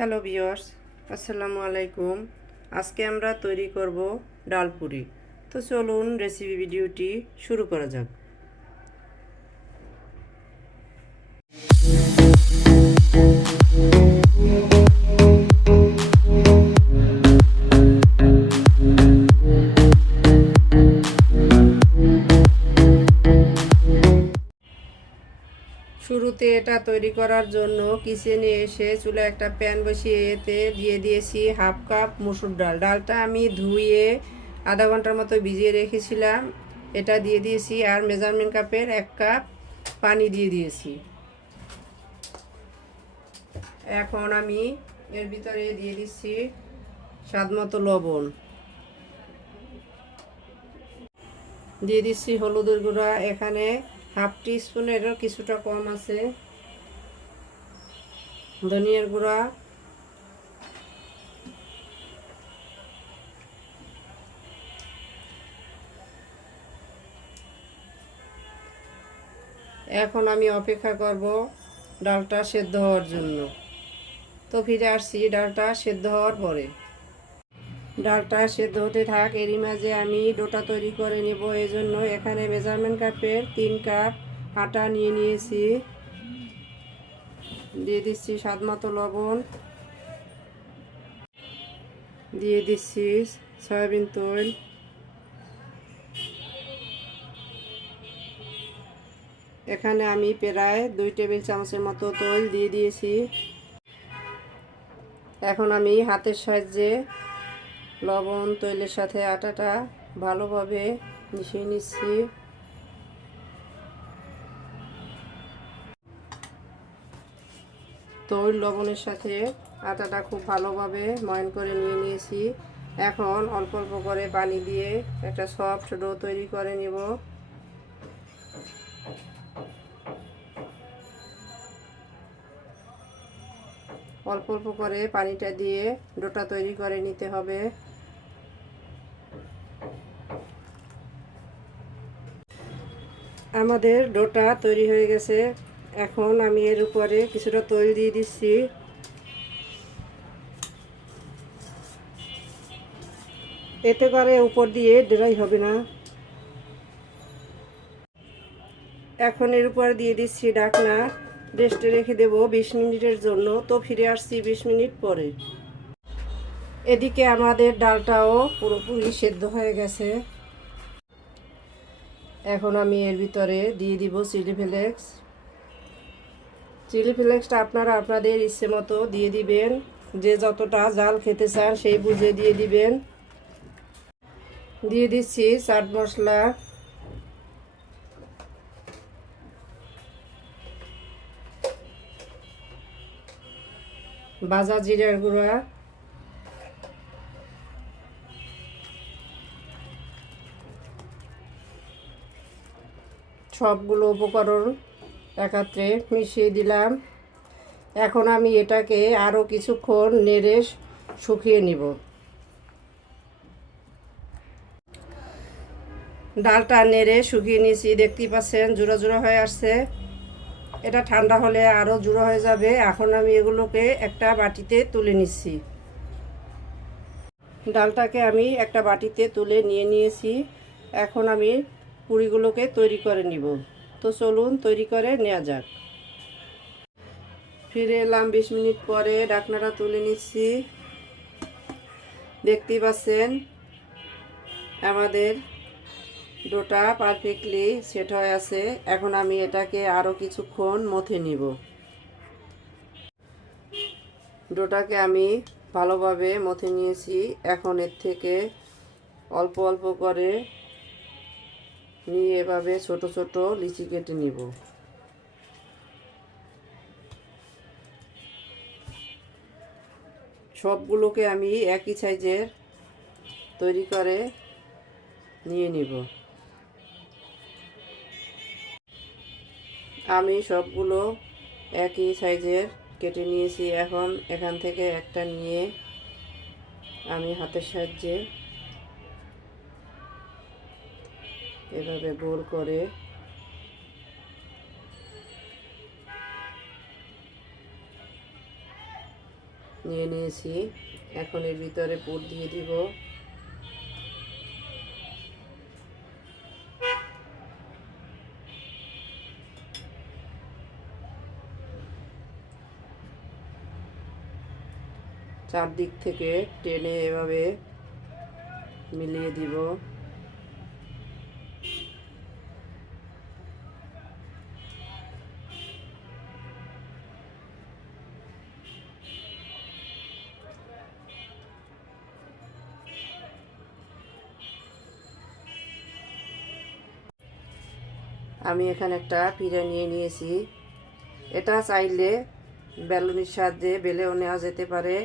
Hello viewers, আসসালামু আলাইকুম। আজকে আমরা তৈরি করব ডাল পুরি। তো চলুন রেসিপি ভিডিওটি শুরু করা যাক। শুরুতে এটা তৈরি করার জন্য কিচেনে এসে চুলায় একটা প্যান বসিয়ে এতে দিয়ে দিয়েছি হাফ কাপ মসুর ডাল। ডালটা আমি ধুয়ে আধা ঘন্টার মতো ভিজিয়ে রেখেছিলাম। এটা দিয়ে দিয়েছি আর মেজারমেন্ট কাপের 1 কাপ পানি দিয়ে দিয়েছি। এখন আমি এর ভিতরে দিয়ে দিচ্ছি স্বাদমতো লবণ, দিয়ে দিচ্ছি হলুদের গুঁড়া, এখানে হাফ টি স্পুনেরও কিছুটা কম আছে, ধনিয়ার গুঁড়া, এখন আমি অপেক্ষা করব ডালটা সেদ্ধ হওয়ার জন্য। তো ফিরে আসছি ডালটা সেদ্ধ হওয়ার পরে। ডালটা সেদ্ধ হতে থাক, এরই মাঝে আমি ডোটা তৈরি করে নেব। এই জন্য এখানে মেজারমেন্ট কাপের 3 কাপ আটা নিয়ে নিয়েছি। দিয়ে দিচ্ছি স্বাদমতো লবণ, দিয়ে দিচ্ছি সয়াবিন তেল, এখানে আমি প্রায় 2 টেবিল চামচের মতো তেল দিয়ে দিয়েছি। এখন আমি হাতের সাহায্যে লবণ তেলের সাথে আটাটা ভালোভাবে মিশিয়ে নিচ্ছি। তেল লবণের সাথে আটাটা খুব ভালোভাবে ময়ান করে নিয়ে নিয়েছি। এখন অল্প অল্প করে পানি দিয়ে একটা সফট ডো তৈরি করে নেব। অল্প অল্প করে পানিটা দিয়ে ডোটা তৈরি করে নিতে হবে। আমাদের ডোটা তৈরি হয়ে গেছে। এখন আমি এর উপরে কিছুটা তেল দিয়ে দিচ্ছি। এতে করে উপর দিয়ে ড্রাই হবে না। এখন এর উপরে দিয়ে দিচ্ছি ঢাকনা, রেস্টে রেখে দেব 20 মিনিটের জন্য। তো ফিরে আসছি 20 মিনিট পরে। এদিকে আমাদের ডালটাও পুরোপুরি সেদ্ধ হয়ে গেছে। এখন আমি এর ভিতরে দিয়ে দিব চিলি ফ্লেক্স। চিলি ফ্লেক্সটা আপনারা আপনাদের ইচ্ছে মতো দিয়ে দিবেন, যে যতটা ঝাল খেতে চান সেই বুঝে দিয়ে দিবেন। দিয়ে দিচ্ছি চাট মশলা, ভাজা জিরার গুঁড়া, সবগুলো উপকরণ একত্রে মিশিয়ে দিলাম। এখন আমি এটাকে আরও কিছুক্ষণ নেড়ে শুকিয়ে নিব। ডালটা নেড়ে শুকিয়ে নিয়েছি, দেখতেই পাচ্ছেন জোড়া জোড়া হয়ে আসছে। এটা ঠান্ডা হলে আরও জোড়া হয়ে যাবে। এখন আমি এগুলোকে একটা বাটিতে তুলে নিচ্ছি। ডালটাকে আমি একটা বাটিতে তুলে নিয়ে নিয়েছি। এখন আমি পুরিগুলোকে তৈরি করে নিব। তো চলুন তৈরি করে নেওয়া যাক। ফিরে এলাম 20 মিনিট পরে, ঢাকনাটা তুলে নিচ্ছি। দেখতেই পাচ্ছেন আমাদের ডোটা পারফেক্টলি সেট হয়ে আছে। এখন আমি এটাকে আরও কিছুক্ষণ মথে নিব। ডোটাকে আমি ভালোভাবে মথে নিয়েছি। এখন এর থেকে অল্প অল্প করে নিয়ে এভাবে ছোট ছোট লিচি কেটে নিব। সবগুলোকে আমি একই সাইজের তৈরি করে নিয়ে নিব। আমি সবগুলো একই সাইজের কেটে নিয়েছি। এখন এখান থেকে একটা নিয়ে আমি হাতের সাহায্যে এভাবে গোল করে নিয়ে নিয়েছি। এখন এর ভিতরে পুর দিয়ে দিব। চারদিক থেকে টেনে এভাবে মিলিয়ে দিব। আমি এখানে একটা পিঠা নিয়ে নিয়েছি। এটা চাইলে বেলুনির সাহায্যে বেলেও নেওয়া যেতে পারে।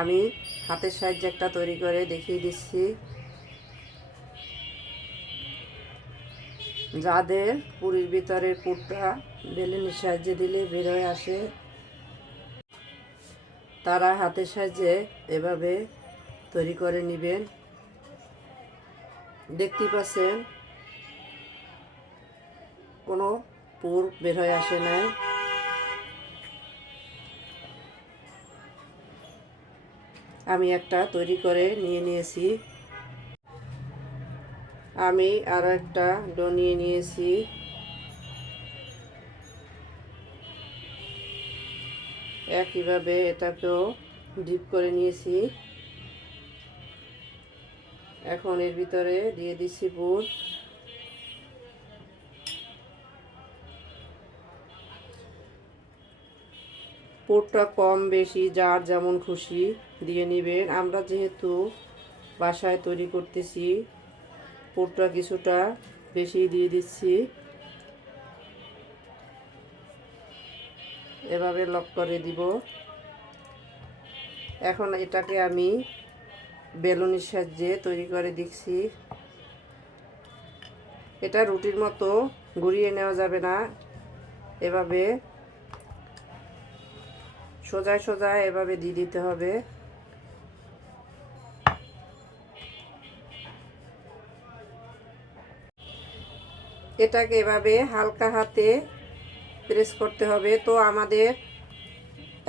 আমি হাতের সাহায্যে একটা তৈরি করে দেখিয়ে দিচ্ছি। যাদের পুরীর ভিতরের পুরটা বেলুনির সাহায্যে দিলে বের হয়ে আসে, তারা হাতের সাহায্যে এভাবে তৈরি করে নেবেন। দেখতেই পাচ্ছেন কোনো পুর বের হয়ে আসে নাই। আমি একটা তৈরি করে নিয়ে নিয়েছি। আমি আরও একটা ডো নিয়ে নিয়েছি। একইভাবে এটাকেও ডিপ করে নিয়েছি। এখন এর ভিতরে দিয়ে দিচ্ছি পুর। পুরটা কম বেশি যার যেমন খুশি দিয়ে নেবেন। আমরা যেহেতু বাসায় তৈরি করতেছি, পুরটা কিছুটা বেশি দিয়ে দিচ্ছি। এভাবে লক করে দিব। এখন এটাকে আমি বেলুনের সাহায্যে তৈরি করে দিচ্ছি। এটা রুটির মতো ঘুরিয়ে নেওয়া যাবে না, এভাবে সোজা সোজা এভাবে দিয়ে দিতে হবে। এটাকে এভাবে হালকা হাতে প্রেস করতে হবে। তো আমাদের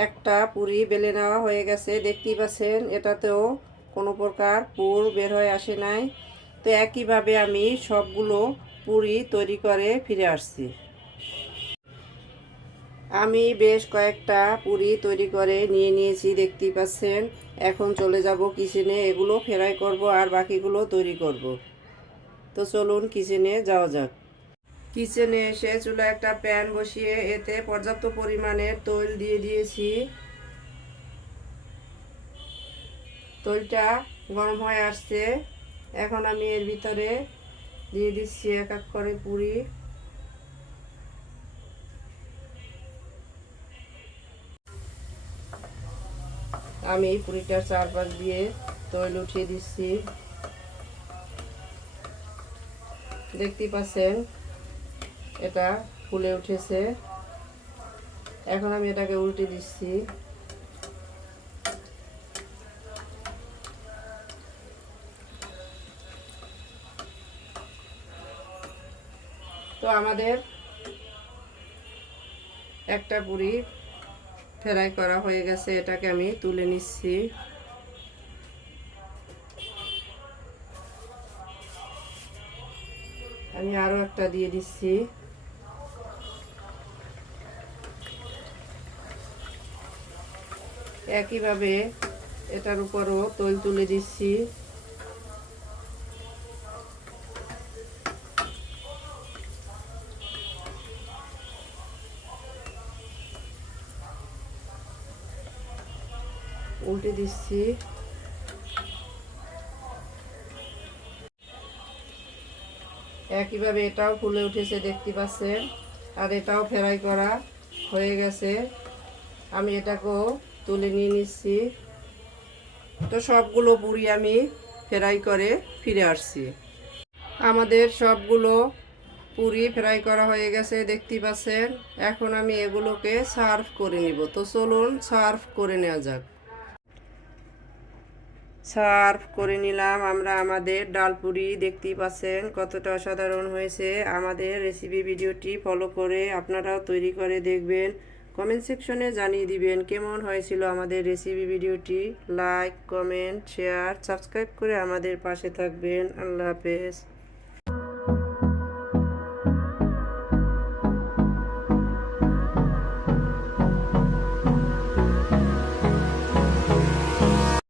একটা পুরি বেলে নেওয়া হয়ে গেছে, দেখতেই পাচ্ছেন এটাতেও কোনো প্রকার পুর বের হয়ে আসে নাই। তো একইভাবে আমি সবগুলো পুরি তৈরি করে ফিরে আসছি। আমি বেশ কয়েকটা পুরি তৈরি করে নিয়ে নিয়েছি, দেখতেই পাচ্ছেন। এখন চলে যাব কিচেনে, এগুলো ফ্রাই করব আর বাকিগুলো তৈরি করব। তো চলুন কিচেনে যাওয়া যাক। কিচেনে এসে চুলায় একটা প্যান বসিয়ে এতে পর্যাপ্ত পরিমাণের তৈল দিয়ে দিয়েছি। তৈলটা গরম হয়ে আসছে। এখন আমি এর ভিতরে দিয়ে দিচ্ছি এক এক করে পুরি। আমি পুরিটার চারপাশ দিয়ে তৈল উঠিয়ে দিচ্ছি। দেখতেই পাচ্ছেন এটা ফুলে উঠেছে। এখন আমি এটাকে উল্টে দিচ্ছি। তো আমাদের একটা পুরি ফ্রাই করা হয়ে গেছে, এটাকে আমি তুলে নিচ্ছি। আমি আরো একটা দিয়ে দিচ্ছি। একইভাবে এটার উপরও তৈল তুলে দিচ্ছি। উল্টে দিচ্ছি। একইভাবে এটাও ফুলে উঠেছে, দেখতে পাচ্ছেন। আর এটাও ফ্রাই করা হয়ে গেছে। আমি এটাকেও তুলে নিয়ে নিচ্ছি। তো সবগুলো পুরি আমি ফ্রাই করে ফিরে আসছি। আমাদের সবগুলো পুরি ফ্রাই করা হয়ে গেছে, দেখতে পাচ্ছেন। এখন আমি এগুলোকে সার্ভ করে নিব। তো চলুন সার্ভ করে নেওয়া যাক। সার্ভ করে নিলাম আমরা আমাদের ডাল পুরি। দেখতেই পাচ্ছেন কতটা অসাধারণ হয়েছে। আমাদের রেসিপি ভিডিওটি ফলো করে আপনারাও তৈরি করে দেখবেন। কমেন্ট সেকশনে জানিয়ে দিবেন কেমন হয়েছিল আমাদের রেসিপি ভিডিওটি। লাইক, কমেন্ট, শেয়ার, সাবস্ক্রাইব করে আমাদের পাশে থাকবেন। আল্লাহ হাফেজ।